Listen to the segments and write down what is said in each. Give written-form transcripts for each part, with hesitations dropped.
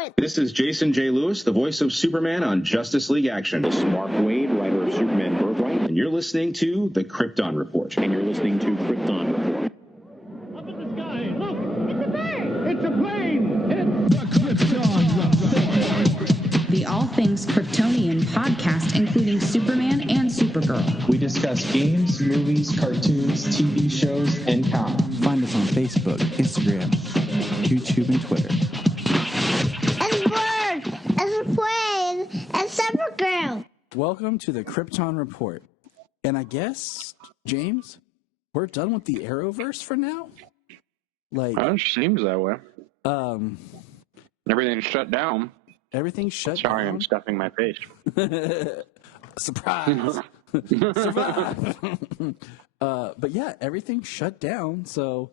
Report. This is Jason J. Lewis, the voice of Superman on Justice League Action. This is Mark Waid, writer of Superman Birthright. And you're listening to The Krypton Report. And you're listening to Krypton Report. Up in the sky, look! It's a bird! It's a plane! It's the Krypton Report! The All Things Kryptonian podcast, including Superman and Supergirl. We discuss games, movies, cartoons, TV shows, and comics. Find us on Facebook, Instagram, YouTube, and Twitter. It's a bird! It's a plane! It's Supergirl! Welcome to the Krypton Report. And I guess, James, we're done with the Arrowverse for now? It seems that way. Everything's shut down. Everything's shut down. Sorry, I'm stuffing my face. Surprise! Survive! But yeah, everything's shut down. So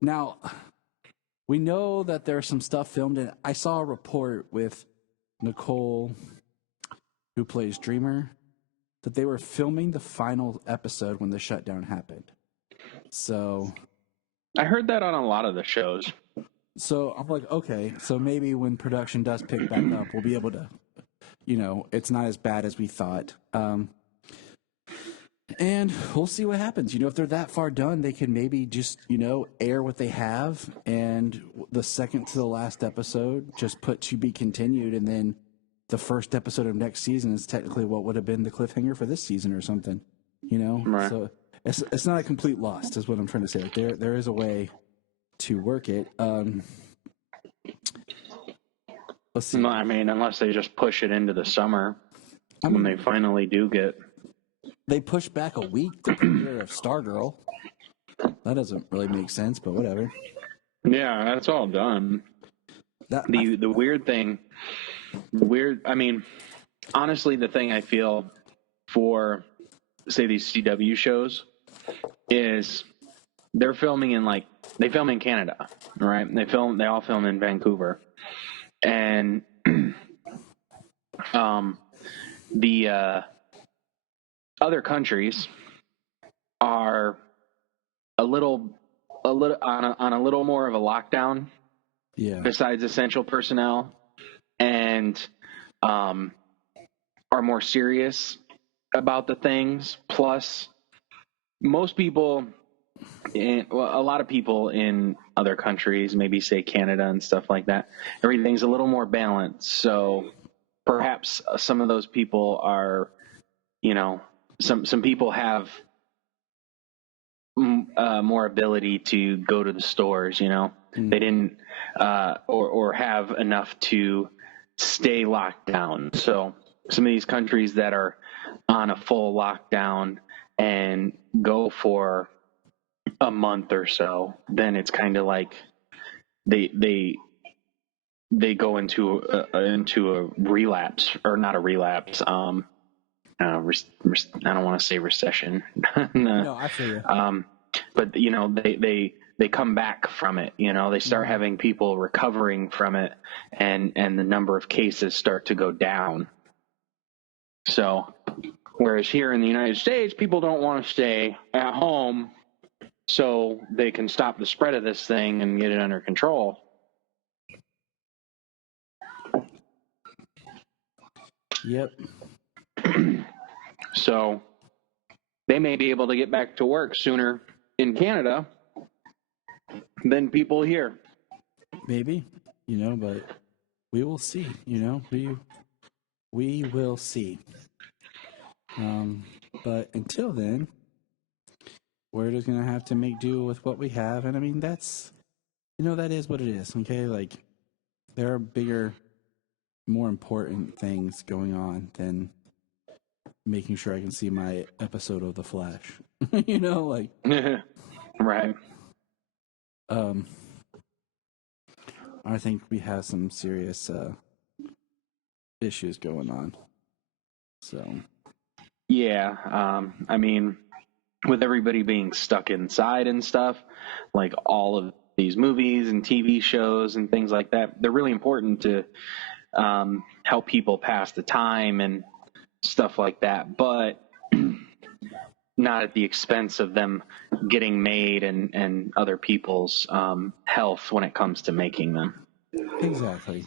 now we know that there's some stuff filmed, and I saw a report with Nicole, who plays Dreamer, that they were filming the final episode when the shutdown happened. So I heard that on a lot of the shows. So I'm like, okay, so maybe when production does pick back up, we'll be able to, it's not as bad as we thought. And we'll see what happens. If they're that far done, they can maybe just, air what they have. And the second to the last episode, just put to be continued. And then the first episode of next season is technically what would have been the cliffhanger for this season or something, Right. So it's not a complete loss is what I'm trying to say. Like there is a way to work it. Let's see. No, I mean, unless they just push it into the summer when they finally do get. They push back a week the premiere of Stargirl. That doesn't really make sense, but whatever. Yeah, that's all done. The weird thing, I mean, honestly, the thing I feel for, say, these CW shows is they're filming they film in Canada, right? They all film in Vancouver. And the other countries are a little on a little more of a lockdown. Yeah. Besides essential personnel, and are more serious about the things. Plus, most people, a lot of people in other countries, maybe say Canada and stuff like that, everything's a little more balanced. So perhaps some of those people are, some people have more ability to go to the stores, They didn't, or have enough to stay locked down. So some of these countries that are on a full lockdown and go for a month or so, then it's kind of like they go into a relapse, or not a relapse. I don't want to say recession. No, I feel you. But they come back from it. They start having people recovering from it, and the number of cases start to go down. So, whereas here in the United States, people don't want to stay at home so they can stop the spread of this thing and get it under control. Yep. So they may be able to get back to work sooner in Canada than people here. Maybe, but we will see, we will see. But until then, we're just going to have to make do with what we have. And I mean, that's, that is what it is. Okay. Like, there are bigger, more important things going on than making sure I can see my episode of The Flash. Right. I think we have some serious issues going on. So. Yeah. I mean, with everybody being stuck inside and stuff, like all of these movies and TV shows and things like that, they're really important to help people pass the time and stuff like that, but not at the expense of them getting made and other people's health when it comes to making them. Exactly.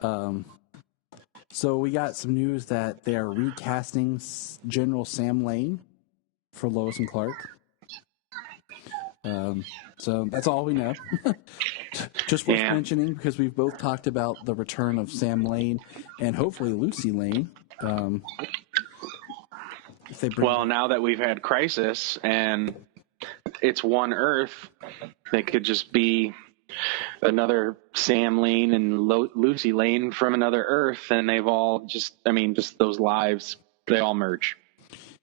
So we got some news that they are recasting General Sam Lane for Lois and Clark. So that's all we know. Just worth mentioning because we've both talked about the return of Sam Lane and hopefully Lucy Lane. If they bring Well, now that we've had Crisis and it's one Earth, they could just be another Sam Lane and Lucy Lane from another Earth, and they've all just those lives, they all merge.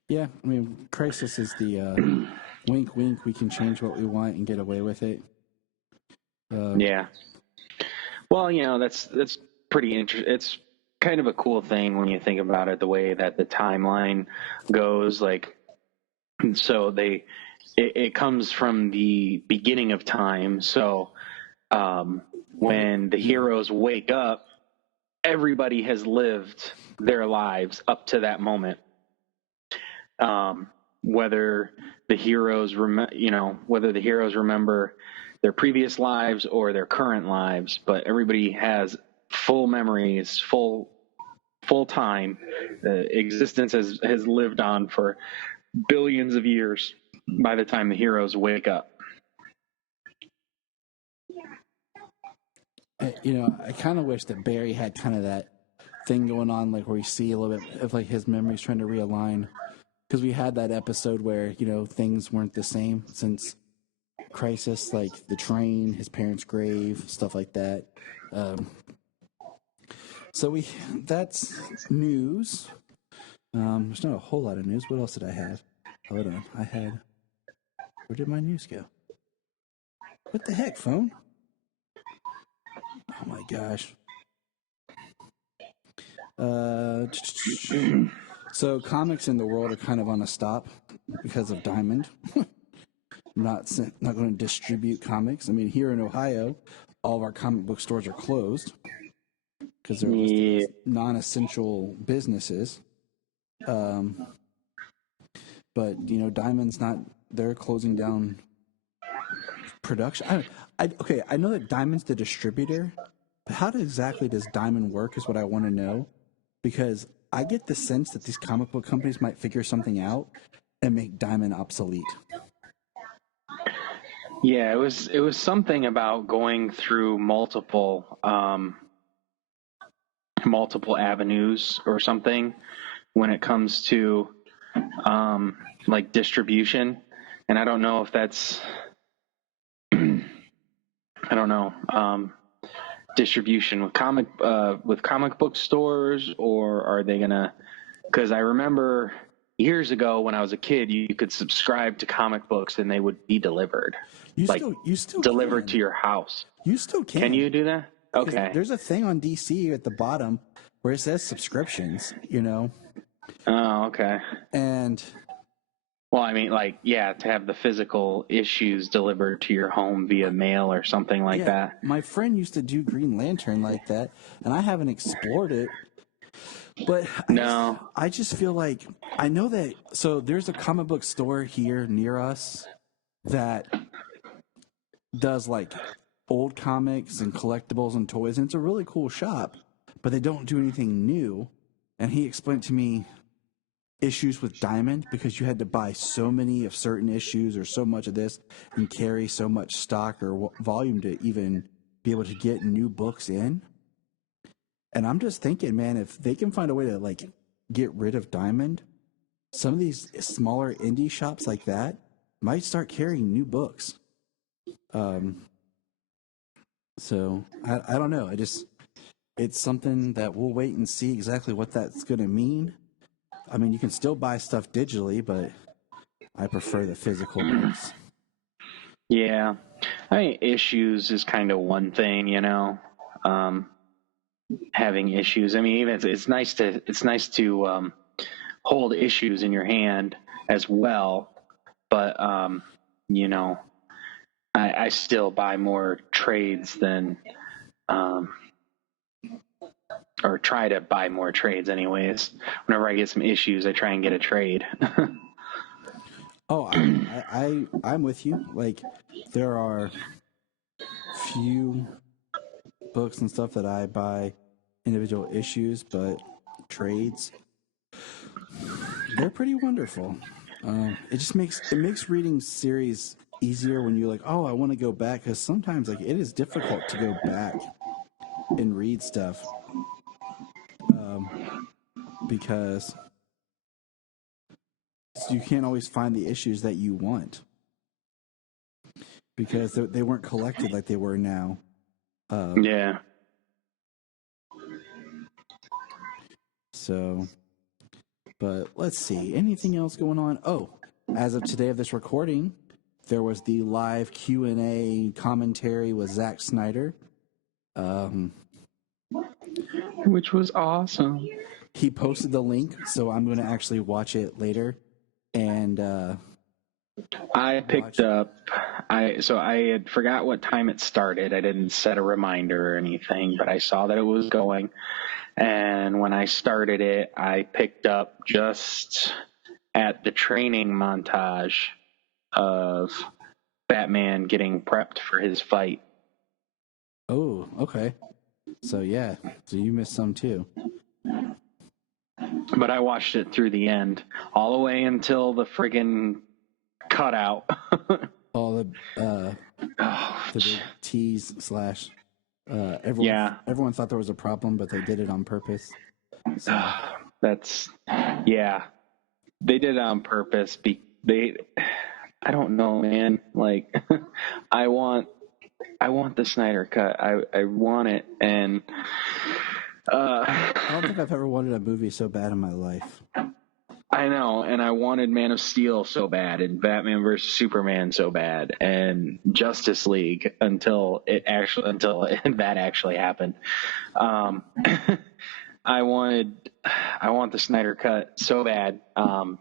Yeah, I mean, Crisis is the wink, wink, we can change what we want and get away with it. Yeah. Well, that's pretty interesting. It's kind of a cool thing when you think about it, the way that the timeline goes. Like, so it comes from the beginning of time. So when the heroes wake up, everybody has lived their lives up to that moment. Whether the heroes remember their previous lives or their current lives, but everybody has full memories, full time. Existence has lived on for billions of years by the time the heroes wake up. I kind of wish that Barry had kind of that thing going on, like where you see a little bit of like his memories trying to realign. Because we had that episode where, things weren't the same since Crisis, like the train, his parents' grave, stuff like that. So that's news. There's not a whole lot of news. What else did I have? Hold on. Where did my news go? What the heck, phone? Oh my gosh. So comics in the world are kind of on a stop because of Diamond. not going to distribute comics. I mean, here in Ohio, all of our comic book stores are closed because they're listed as non-essential businesses. But Diamond's not. They're closing down production. I know that Diamond's the distributor, but how exactly does Diamond work is what I want to know, because I get the sense that these comic book companies might figure something out and make Diamond obsolete. Yeah, it was something about going through multiple avenues or something when it comes to like distribution, and I don't know if that's I don't know distribution with comic book stores, or are they gonna? Because I remember years ago when I was a kid, you could subscribe to comic books and they would be delivered. You still delivered can. to your house. You still can. Can you do that? Okay. There's a thing on DC at the bottom where it says subscriptions. Oh, okay. And well, I mean, to have the physical issues delivered to your home via mail or something like that. My friend used to do Green Lantern like that, and I haven't explored it. But I just feel like I know that. So there's a comic book store here near us that does like old comics and collectibles and toys, and it's a really cool shop, but they don't do anything new. And he explained to me issues with Diamond because you had to buy so many of certain issues or so much of this and carry so much stock or volume to even be able to get new books in. And I'm just thinking, man, if they can find a way to like get rid of Diamond, some of these smaller indie shops like that might start carrying new books. So I don't know. It's something that we'll wait and see exactly what that's going to mean. I mean, you can still buy stuff digitally, but I prefer the physical books. Yeah. I mean, issues is kind of one thing, having issues. I mean, even it's nice to hold issues in your hand as well, but I still buy more trades than or try to buy more trades anyways. Whenever I get some issues, I try and get a trade. Oh, I'm with you. Like, there are few books and stuff that I buy individual issues, but trades, they're pretty wonderful. It just makes reading series easier when you're like, oh, I want to go back, because sometimes like it is difficult to go back and read stuff, because you can't always find the issues that you want because they weren't collected like they were now. Yeah. So, but let's see. Anything else going on? Oh, as of today of this recording, there was the live Q&A commentary with Zack Snyder. Which was awesome. He posted the link, so I'm going to actually watch it later. And I picked up. I had forgot what time it started. I didn't set a reminder or anything, but I saw that it was going. And when I started it, I picked up just at the training montage of Batman getting prepped for his fight. Oh, okay. So yeah, so you missed some too. But I watched it through the end, all the way until the friggin' cutout. All the big tease slash. Everyone thought there was a problem, but they did it on purpose. So. Yeah, they did it on purpose. I don't know, man. Like, I want the Snyder cut. I want it, and I don't think I've ever wanted a movie so bad in my life. I know, and I wanted Man of Steel so bad, and Batman vs Superman so bad, and Justice League until that actually happened. I want the Snyder cut so bad. I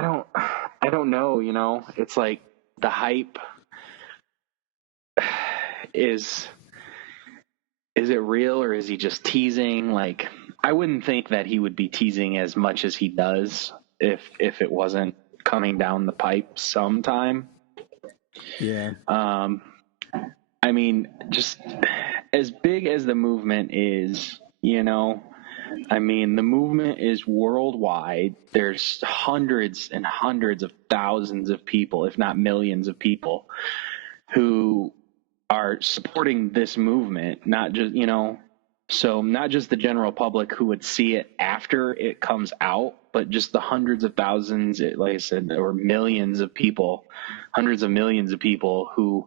don't know. You know, it's like the hype is it real, or is he just teasing? Like, I wouldn't think that he would be teasing as much as he does if it wasn't coming down the pipe sometime. Yeah. I mean, just as big as the movement is, you know, I mean, the movement is worldwide. There's hundreds and hundreds of thousands of people, if not millions of people, who are supporting this movement, not just, you know, so not just the general public who would see it after it comes out, but just the hundreds of thousands, like I said, or millions of people, hundreds of millions of people who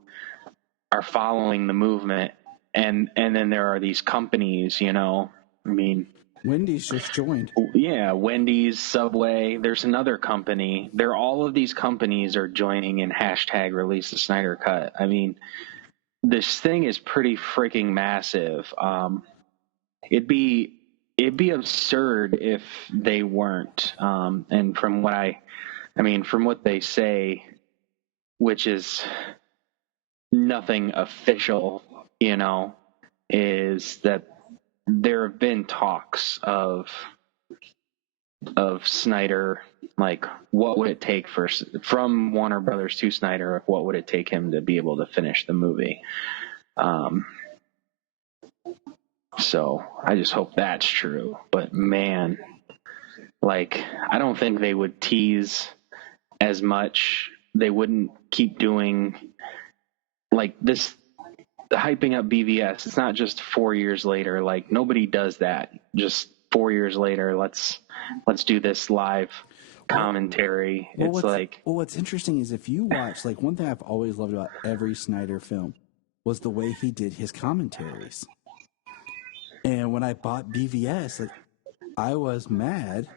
are following the movement. And then there are these companies, you know, I mean, Wendy's just joined. Yeah, Wendy's, Subway. There's another company. All of these companies are joining in hashtag release the Snyder Cut. I mean, this thing is pretty freaking massive. It'd be absurd if they weren't. And from what they say, which is nothing official, you know, is that there have been talks of Snyder, like, what would it take from Warner Brothers to Snyder? What would it take him to be able to finish the movie? So I just hope that's true. But man, like, I don't think they would tease as much. They wouldn't keep doing like this, hyping up BVS. It's not just 4 years later. Like, nobody does that. Just 4 years later, let's do this live commentary. What's interesting is if you watch, like, one thing I've always loved about every Snyder film was the way he did his commentaries. And when I bought BVS, like, I was mad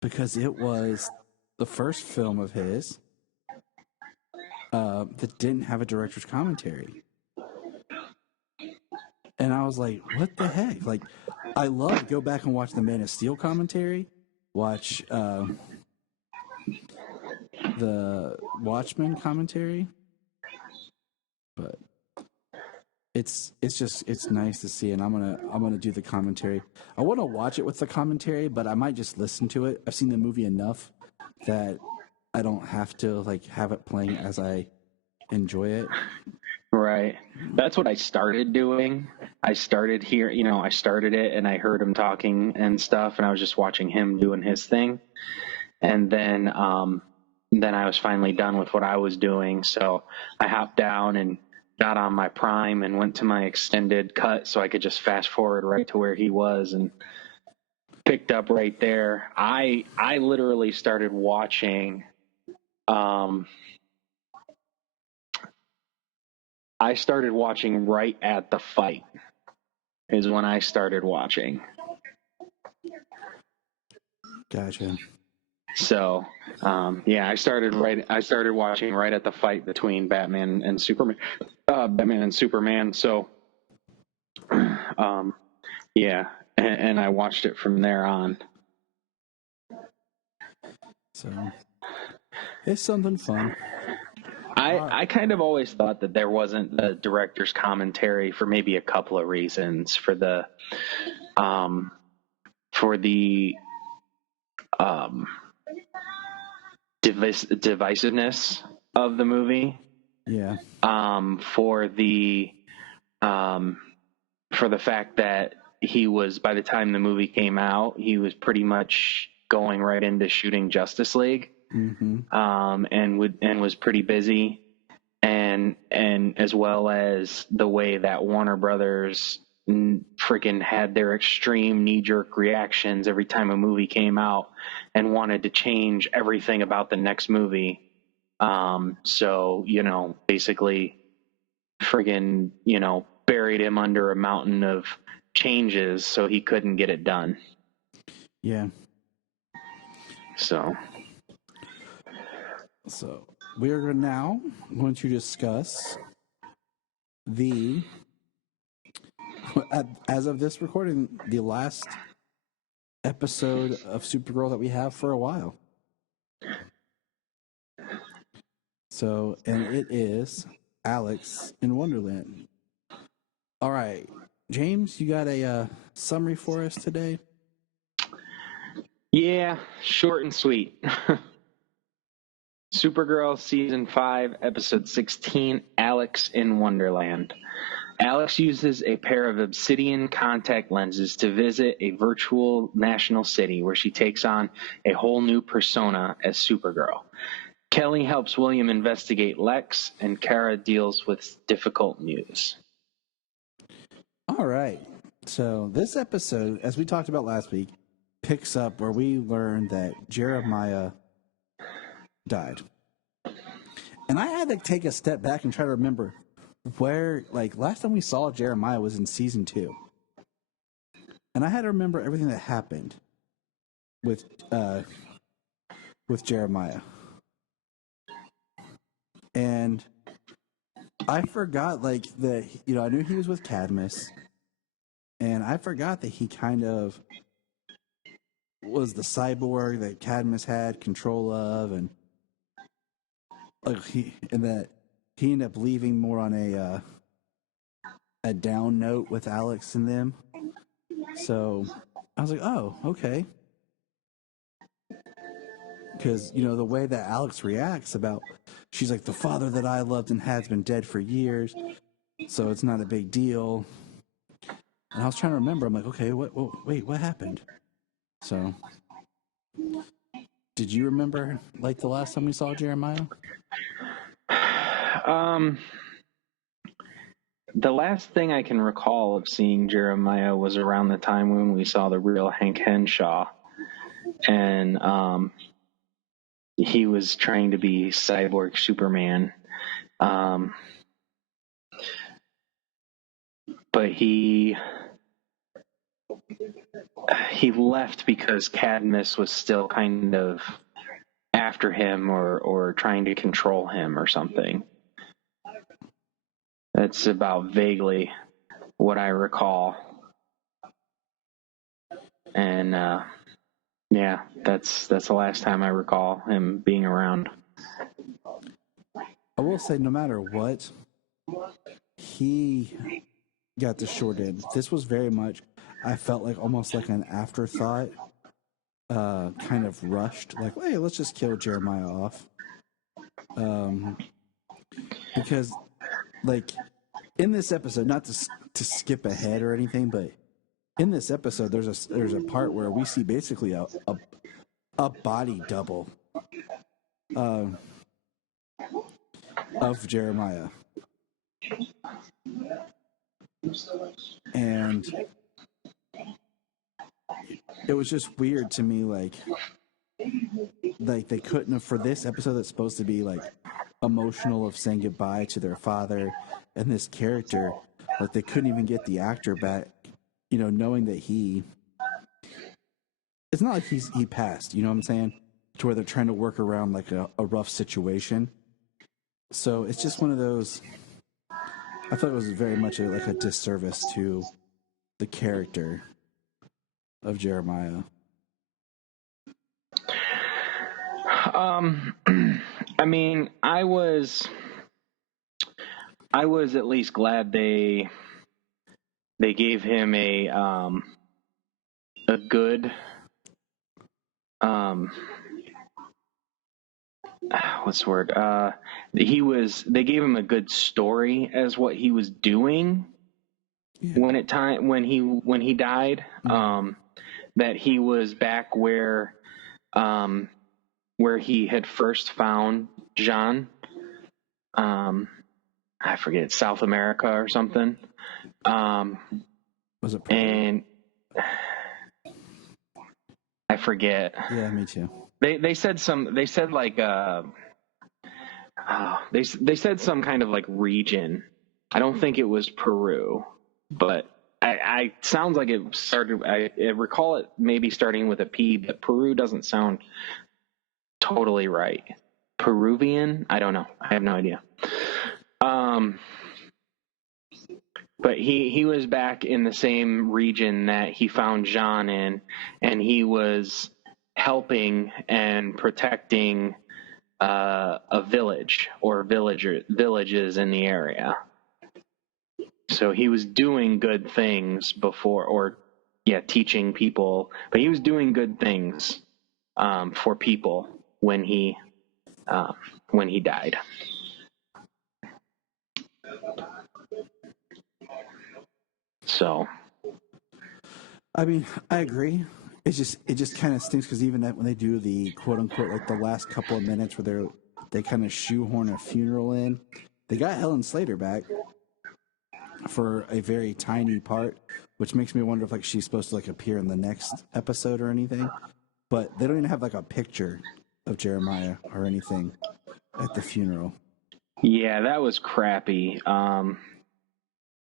because it was the first film of his that didn't have a director's commentary. And I was like, what the heck? Like, I love to go back and watch the Man of Steel commentary, watch the Watchmen commentary, but it's nice to see, and I'm gonna do the commentary. I want to watch it with the commentary, but I might just listen to it. I've seen the movie enough that I don't have to, like, have it playing as I enjoy it. Right. That's what I started doing. I started here, I started it and I heard him talking and stuff, and I was just watching him doing his thing. And then I was finally done with what I was doing. So I hopped down and got on my Prime and went to my extended cut so I could just fast forward right to where he was and picked up right there. I literally started watching, I started watching right at the fight is when I started watching. Gotcha. So, I started watching right at the fight between Batman and Superman. So, and I watched it from there on. So it's something fun. I kind of always thought that there wasn't a director's commentary for maybe a couple of reasons. For the divisiveness of the movie. Yeah. For the fact that he was, by the time the movie came out, he was pretty much going right into shooting Justice League, and was pretty busy, and as well as the way that Warner Brothers freaking had their extreme knee-jerk reactions every time a movie came out and wanted to change everything about the next movie. So, basically friggin', buried him under a mountain of changes so he couldn't get it done. Yeah. So we are now going to discuss as of this recording, the last episode of Supergirl that we have for a while. So, and it is Alex in Wonderland. All right, James, you got a summary for us today? yeah, short and sweet. Supergirl Season 5, Episode 16, Alex in Wonderland. Alex uses a pair of obsidian contact lenses to visit a virtual national city where she takes on a whole new persona as Supergirl. Kelly helps William investigate Lex, and Kara deals with difficult news. All right. So this episode, as we talked about last week, picks up where we learned that Jeremiah died. And I had to take a step back and try to remember where, last time we saw Jeremiah was in season 2. And I had to remember everything that happened with Jeremiah. And I forgot, that, I knew he was with Cadmus. And I forgot that he kind of was the cyborg that Cadmus had control of, and that he ended up leaving more on a down note with Alex and them. So I was like, oh, okay. Because, the way that Alex reacts about, she's like, the father that I loved and had's been dead for years, so it's not a big deal. And I was trying to remember. I'm like, okay, wait, what happened? So, did you remember, the last time we saw Jeremiah? The last thing I can recall of seeing Jeremiah was around the time when we saw the real Hank Henshaw. And he was trying to be cyborg Superman. But he left because Cadmus was still kind of after him or trying to control him or something. That's about vaguely what I recall. And that's the last time I recall him being around. I will say, no matter what, he got the short end. This was very much, I felt like almost like an afterthought, kind of rushed, like, hey, let's just kill Jeremiah off. Because like in this episode, not to skip ahead or anything, but in this episode, there's a part where we see basically a body double of Jeremiah, and it was just weird to me, like they couldn't have, for this episode that's supposed to be like emotional of saying goodbye to their father and this character, like they couldn't even get the actor back, knowing that it's not like he passed, you know what I'm saying, to where they're trying to work around like a rough situation. So it's just one of those, I thought it was very much like a disservice to the character of Jeremiah. I mean, I was at least glad they gave him a good what's the word? They gave him a good story as what he was doing when he died. That he was back where he had first found John. I forget, South America or something. Was it? And I forget. Yeah, me too. They said some kind of like region. I don't think it was Peru, but I sounds like it started. I recall it maybe starting with a P, but Peru doesn't sound totally right. Peruvian? I don't know. I have no idea. But he was back in the same region that he found Jean in, and he was helping and protecting a village or villages in the area. So he was doing good things before, teaching people. But he was doing good things for people when he died. So, I mean, I agree. It just kind of stinks because even when they do the quote unquote like the last couple of minutes where they kind of shoehorn a funeral in, they got Helen Slater back for a very tiny part, which makes me wonder if like she's supposed to like appear in the next episode or anything. But they don't even have like a picture of Jeremiah or anything at the funeral. Yeah, that was crappy.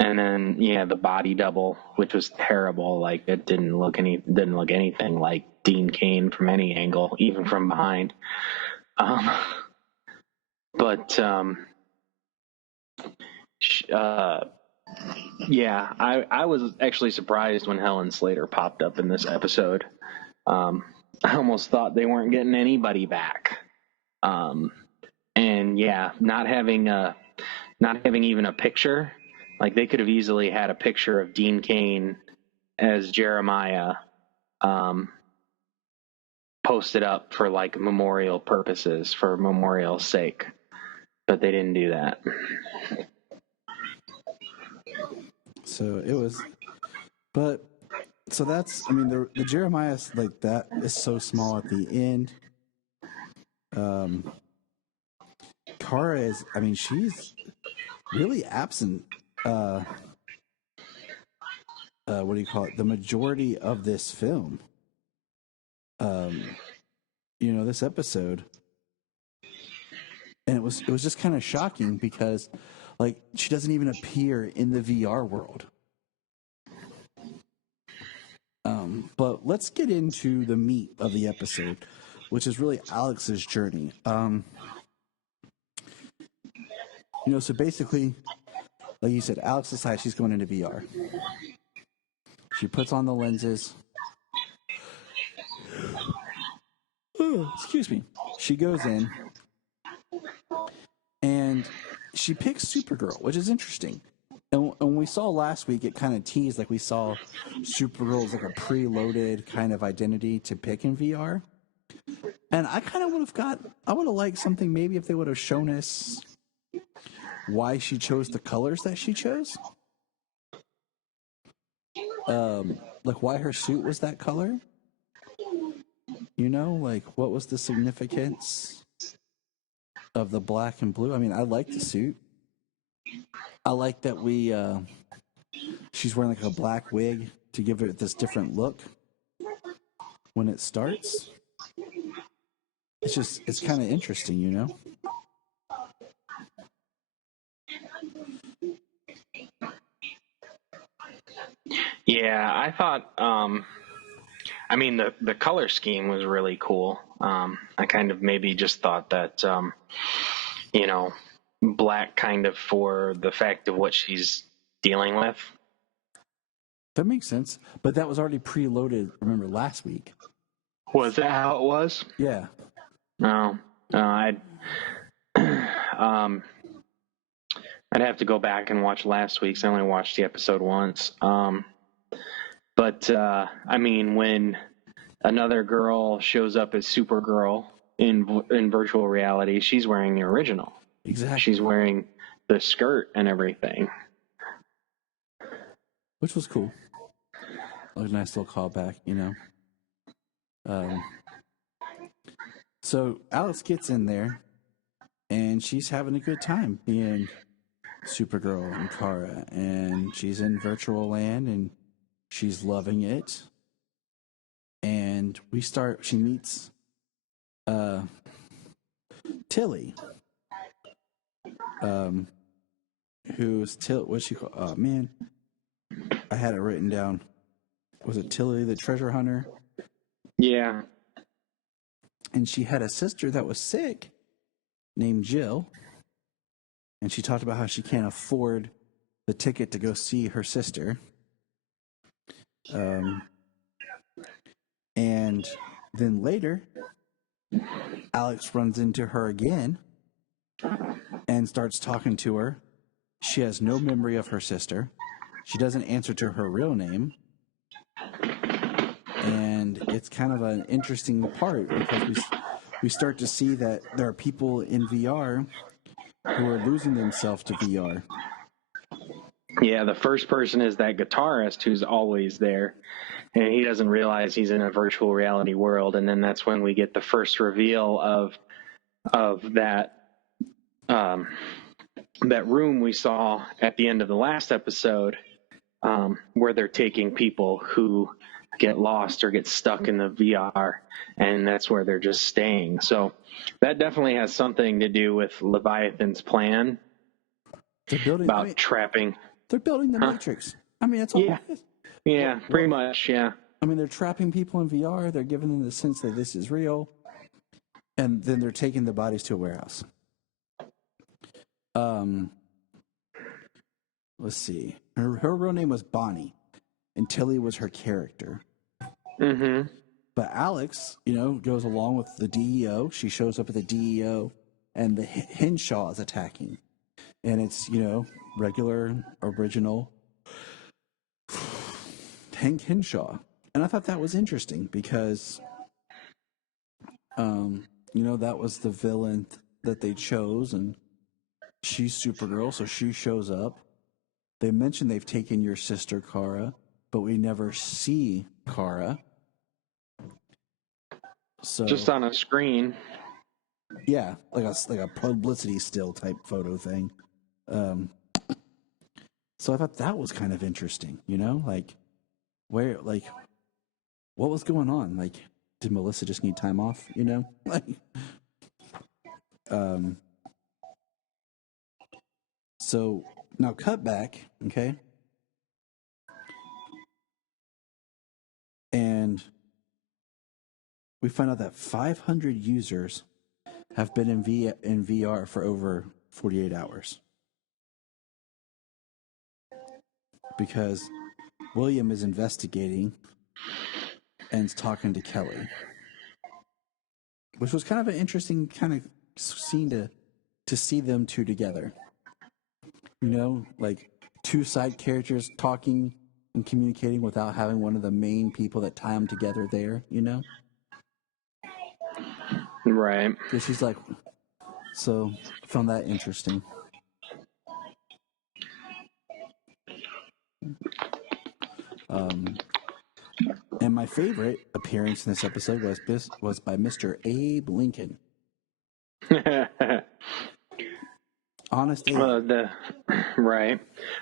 And then the body double, which was terrible. Like it didn't look anything like Dean Cain from any angle, even from behind. I was actually surprised when Helen Slater popped up in this episode. I almost thought they weren't getting anybody back. Not having even a picture. Like they could have easily had a picture of Dean Cain as Jeremiah posted up for like memorial purposes, for memorial's sake. But they didn't do that. So that's, I mean, the Jeremiah like that is so small at the end. Kara is, I mean, she's really absent. What do you call it? The majority of this film. This episode. And it was just kind of shocking because like she doesn't even appear in the VR world. But let's get into the meat of the episode, which is really Alex's journey. So basically, like you said, Alex decides she's going into VR. She puts on the lenses. Oh, excuse me. She goes in, and she picks Supergirl, which is interesting. And we saw last week, it kind of teased, like we saw Supergirl as like a preloaded kind of identity to pick in VR. And I kind of would have liked something maybe if they would have shown us why she chose the colors that she chose. Like why her suit was that color. You know, like what was the significance of the black and blue? I mean, I like the suit. I like that she's wearing like a black wig to give it this different look when it starts. It's kind of interesting, you know? Yeah, I thought, I mean, the color scheme was really cool. I kind of maybe just thought that, you know, black kind of for the fact of what she's dealing with. That makes sense. But that was already preloaded, remember, last week. Was that how it was? Yeah. No, I'd have to go back and watch last week's. I only watched the episode once. But I mean, when another girl shows up as Supergirl in virtual reality, she's wearing the original. Exactly. She's wearing the skirt and everything, which was cool. A nice little callback, you know. So Alex gets in there, and she's having a good time being Supergirl and Kara, and she's in virtual land, and she's loving it. And she meets Tilly, who's what's she called? Oh man, I had it written down. Was it Tilly the treasure hunter? Yeah. And she had a sister that was sick named Jill. And she talked about how she can't afford the ticket to go see her sister. And then later, Alex runs into her again and starts talking to her. She has no memory of her sister. She doesn't answer to her real name. And it's kind of an interesting part because we start to see that there are people in VR who are losing themselves to VR. Yeah, the first person is that guitarist who's always there, and he doesn't realize he's in a virtual reality world. And then that's when we get the first reveal of that that room we saw at the end of the last episode, where they're taking people who get lost or get stuck in the VR, and that's where they're just staying. So that definitely has something to do with Leviathan's plan about trapping. They're building the Matrix. I mean, that's all it is. Yeah, pretty much, yeah. I mean, they're trapping people in VR. They're giving them the sense that this is real, and then they're taking the bodies to a warehouse. Let's see. Her real name was Bonnie, and Tilly was her character. Mm-hmm. But Alex, you know, goes along with the DEO. She shows up at the DEO, and the Henshaw is attacking. And it's, you know, regular, original Hank Henshaw. And I thought that was interesting because, you know, that was the villain that they chose, and she's Supergirl, so she shows up. They mention they've taken your sister, Kara, but we never see Kara. So just on a screen. Yeah, like a publicity still type photo thing. So I thought that was kind of interesting, you know, like what was going on? Like, did Melissa just need time off, you know? Like, so now cut back, okay? And we find out that 500 users have been in VR for over 48 hours. Because William is investigating and is talking to Kelly. Which was kind of an interesting kind of scene to see them two together. You know, like two side characters talking and communicating without having one of the main people that tie them together there, you know? Right. Because she's like, so I found that interesting. And my favorite appearance in this episode was by Mr. Abe Lincoln. Honest Abe. Right.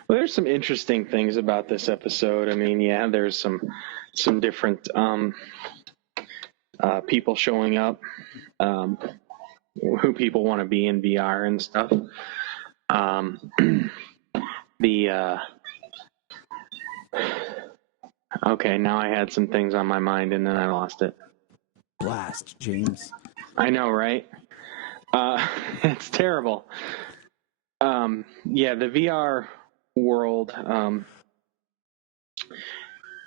Well, there's some interesting things about this episode. I mean, yeah, there's some different people showing up, who people want to be in VR and stuff. Okay, now I had some things on my mind and then I lost it. Blast, James. I know, right? It's terrible. Yeah, the VR world,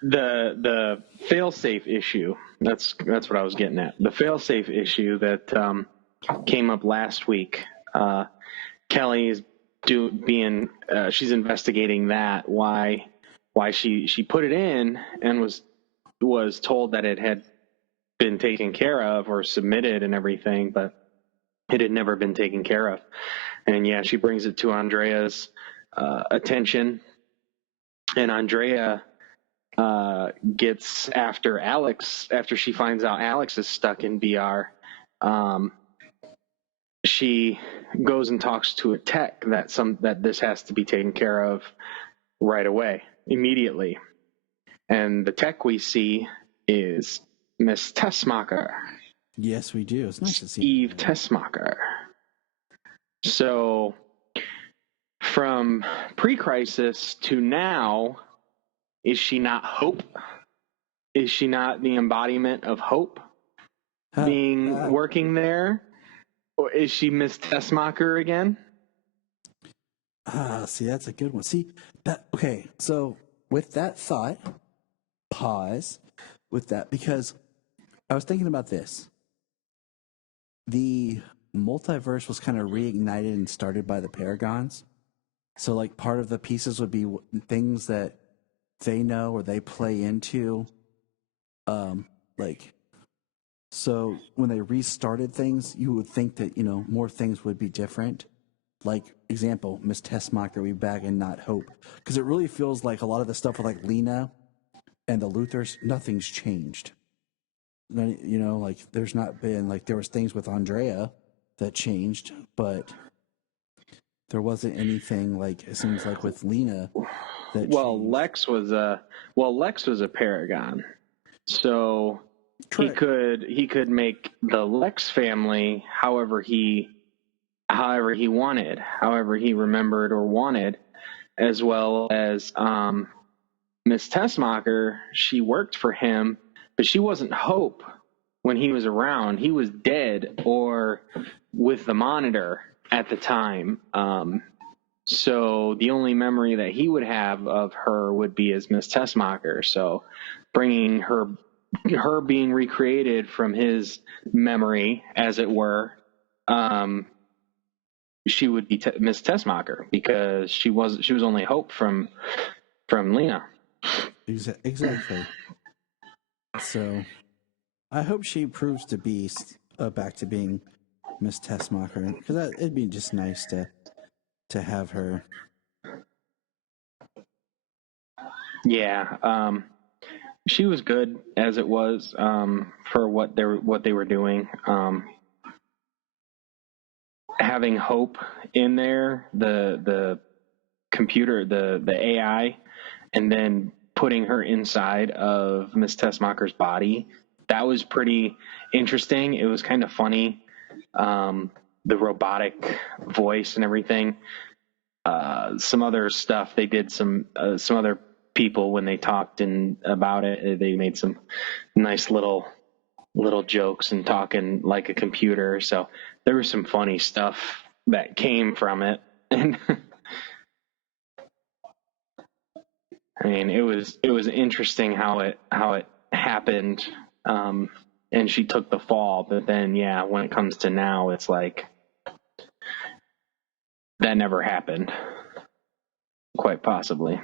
the fail-safe issue. That's what I was getting at. The fail-safe issue that came up last week. Kelly is she's investigating that, why she put it in and was told that it had been taken care of or submitted and everything, but it had never been taken care of. And yeah, she brings it to Andrea's attention, and Andrea gets after Alex after she finds out Alex is stuck in VR. She goes and talks to a tech that this has to be taken care of right away, immediately. And the tech we see is Miss Tessmacher. Yes, we do. It's nice to see Eve Tessmacher. So from pre-crisis to now, is she not hope? Is she not the embodiment of hope working there? Or is she Miss Tessmacher again? See, that's a good one. See, okay, so with that thought, pause with that, because I was thinking about this. The multiverse was kind of reignited and started by the Paragons. So, like, part of the pieces would be things that they know or they play into. So when they restarted things, you would think that, more things would be different. Like, example, Miss Tessmacher would be back and not Hope. Because it really feels like a lot of the stuff with, like, Lena and the Luthers, nothing's changed. There's not been, there was things with Andrea that changed, but there wasn't anything, it seems like with Lena that changed. Lex was a Paragon. So Correct. he could make the Lex family however he wanted, however he remembered or wanted, as well as Miss Tessmacher. She worked for him, but she wasn't Hope when he was around. He was dead or with the Monitor at the time. So the only memory that he would have of her would be as Miss Tessmacher. So bringing her being recreated from his memory, as it were, she would be Miss Tessmacher, because she was only Hope from Lena. Exactly. So I hope she proves to be back to being Miss Tessmacher, because it'd be just nice to have her. Yeah, she was good as it was, for what they were doing. Having Hope in there, the computer, the AI, and then putting her inside of Miss Tessmacher's body, that was pretty interesting. It was kind of funny, the robotic voice and everything. Some other stuff they did, some other people, when they talked about it, they made some nice little jokes and talking like a computer. So there was some funny stuff that came from it. And I mean, it was interesting how it happened. And she took the fall, but then, yeah, when it comes to now, it's like that never happened. Quite possibly.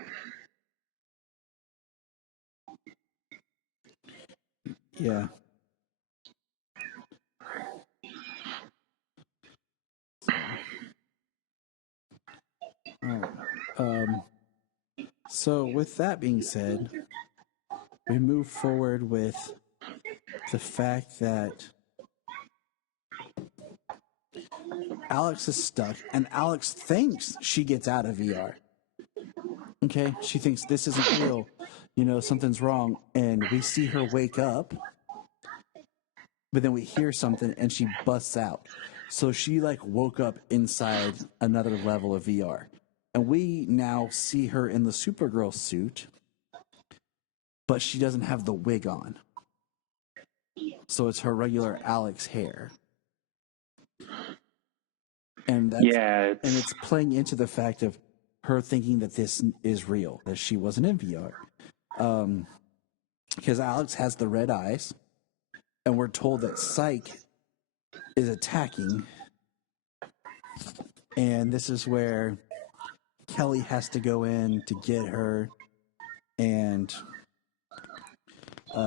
Yeah. All right. So with that being said, we move forward with the fact that Alex is stuck, and Alex thinks she gets out of VR. Okay, she thinks this isn't real. Something's wrong, and we see her wake up, but then we hear something, and she busts out. So she woke up inside another level of VR, and we now see her in the Supergirl suit, but she doesn't have the wig on. So it's her regular Alex hair. And it's playing into the fact of her thinking that this is real, that she wasn't in VR. Because Alex has the red eyes, and we're told that Psyche is attacking. And this is where Kelly has to go in to get her. And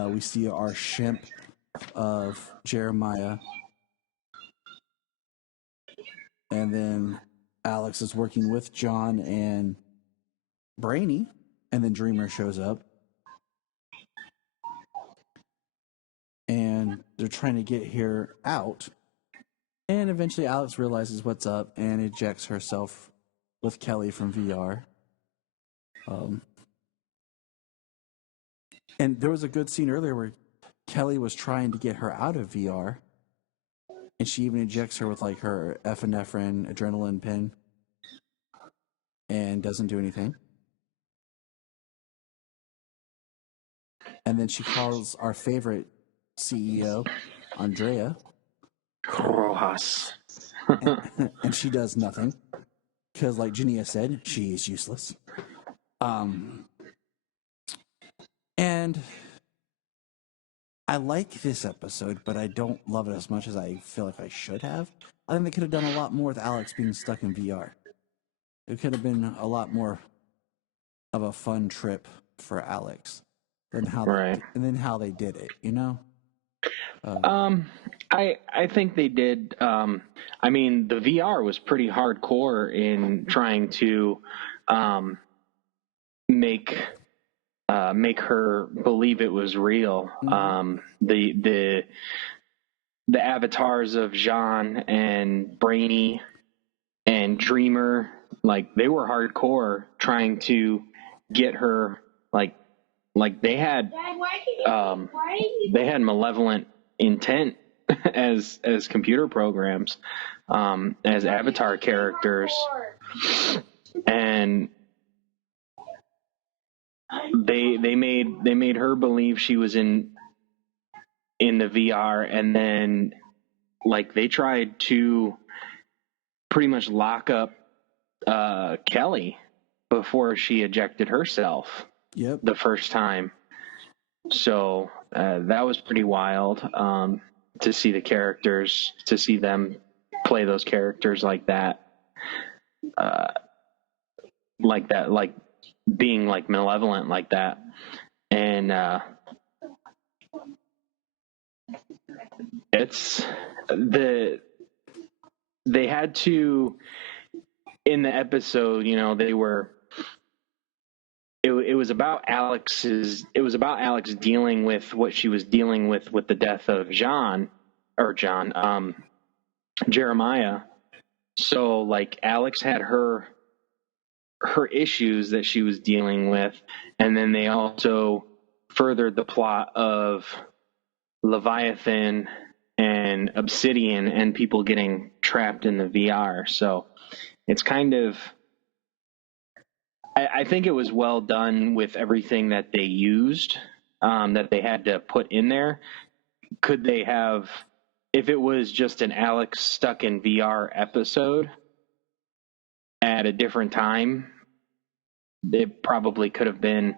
we see our shimp of Jeremiah. And then Alex is working with John and Brainy. And then Dreamer shows up. And they're trying to get her out. And eventually Alex realizes what's up and ejects herself with Kelly from VR. And there was a good scene earlier where Kelly was trying to get her out of VR. And she even ejects her with her epinephrine adrenaline pin. And doesn't do anything. And then she calls our favorite CEO, Andrea. Rojas. and she does nothing. Because like Jania said, she is useless. And I like this episode, but I don't love it as much as I feel like I should have. I think they could have done a lot more with Alex being stuck in VR. It could have been a lot more of a fun trip for Alex than how they did it, I think they did. I mean, the VR was pretty hardcore in trying to make her believe it was real. The avatars of Jean and Brainy and Dreamer, they were hardcore trying to get her they had malevolent intent as computer programs, as avatar characters, and they made her believe she was in the VR, and then they tried to pretty much lock up Kelly before she ejected herself. Yep. The first time. So that was pretty wild to see the characters, to see them play those characters like that, being malevolent like that. And they had to, in the episode, it was about Alex dealing with what she was dealing with the death of Jeremiah. So Alex had her issues that she was dealing with, and then they also furthered the plot of Leviathan and Obsidian and people getting trapped in the VR. So it's kind of, I think it was well done with everything that they used, that they had to put in there. Could they have, if it was just an Alex stuck in VR episode at a different time, it probably could have been,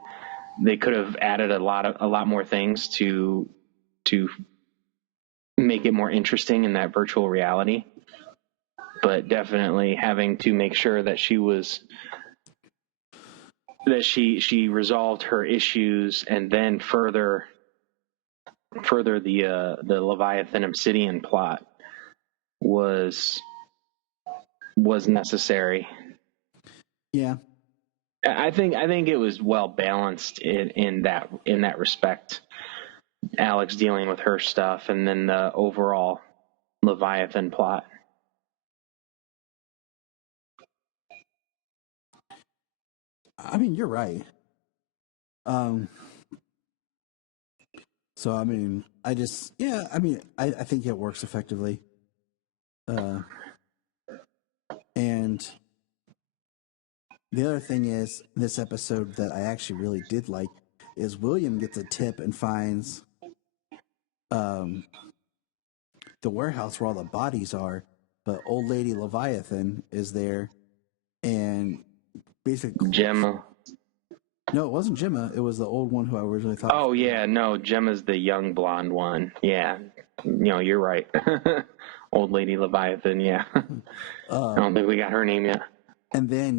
they could have added a lot more things to make it more interesting in that virtual reality. But definitely having to make sure that she resolved her issues and then further the Leviathan Obsidian plot was necessary. Yeah. I think it was well balanced in that respect. Alex dealing with her stuff, and then the overall Leviathan plot. I mean, you're right. So I mean, I think it works effectively. And the other thing is, this episode that I actually really did like is William gets a tip and finds the warehouse where all the bodies are, but old lady Leviathan is there, and basically Gemma. No, it wasn't Gemma. It was the old one who I originally thought. Oh yeah, no, Gemma's the young blonde one. Yeah, you're right. Old lady Leviathan. Yeah, I don't think we got her name yet. And then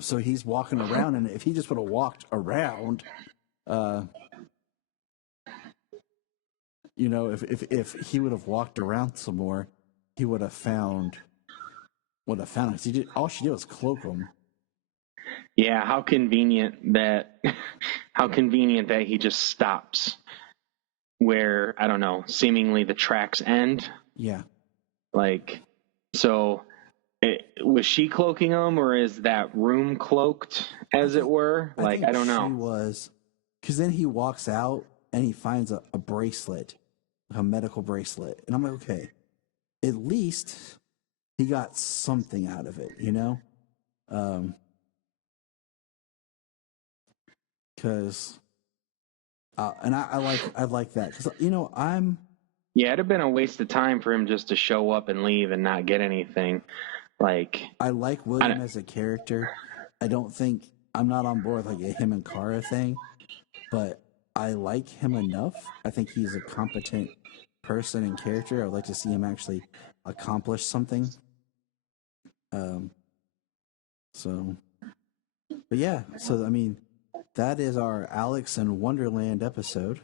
so he's walking around, and if he just would have walked around, if he would have walked around some more, he would have found him. All she did was cloak him. Yeah, how convenient that he just stops where, I don't know, seemingly the tracks end. Yeah. Was she cloaking him, or is that room cloaked, as it were? I don't know. She was, because then he walks out and he finds a bracelet, a medical bracelet. And I'm like, okay, at least he got something out of it, Because, and I like that because yeah, it'd have been a waste of time for him just to show up and leave and not get anything. I like William as a character. I'm not on board with a him and Kara thing, but I like him enough. I think he's a competent person and character. I would like to see him actually accomplish something. But yeah, so I mean, that is our Alex and Wonderland episode.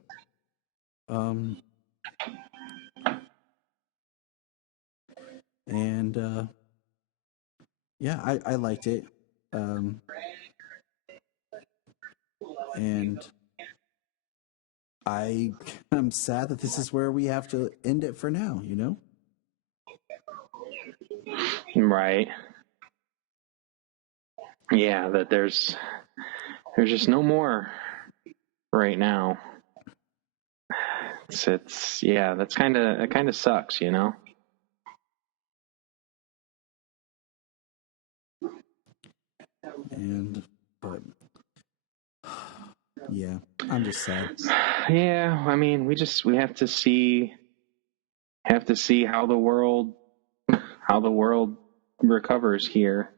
Yeah, I liked it. And I'm sad that this is where we have to end it for now, Right. Yeah, that there's just no more right now. It's that kind of sucks, But yeah, I'm just sad. Yeah, I mean, we have to see how the world recovers here.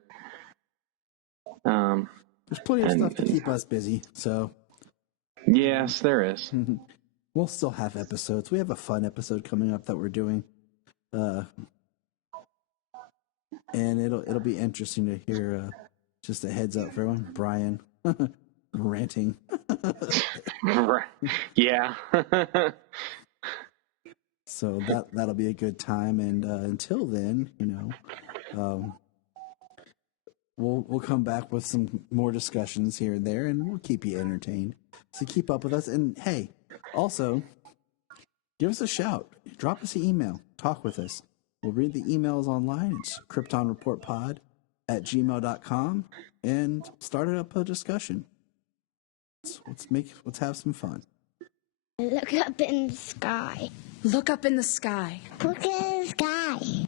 There's plenty of stuff to keep us busy, so yes, there is. We'll still have episodes. We have a fun episode coming up that we're doing, and it'll be interesting to hear. Just a heads up for everyone, Brian ranting. Yeah. So that'll be a good time, and until then, we'll come back with some more discussions here and there, and we'll keep you entertained. So keep up with us, and hey, also give us a shout, drop us an email, talk with us. We'll read the emails online. It's kryptonreportpod@gmail.com, and start up a discussion. Let's have some fun. Look up in the sky. Look up in the sky. Look in the sky.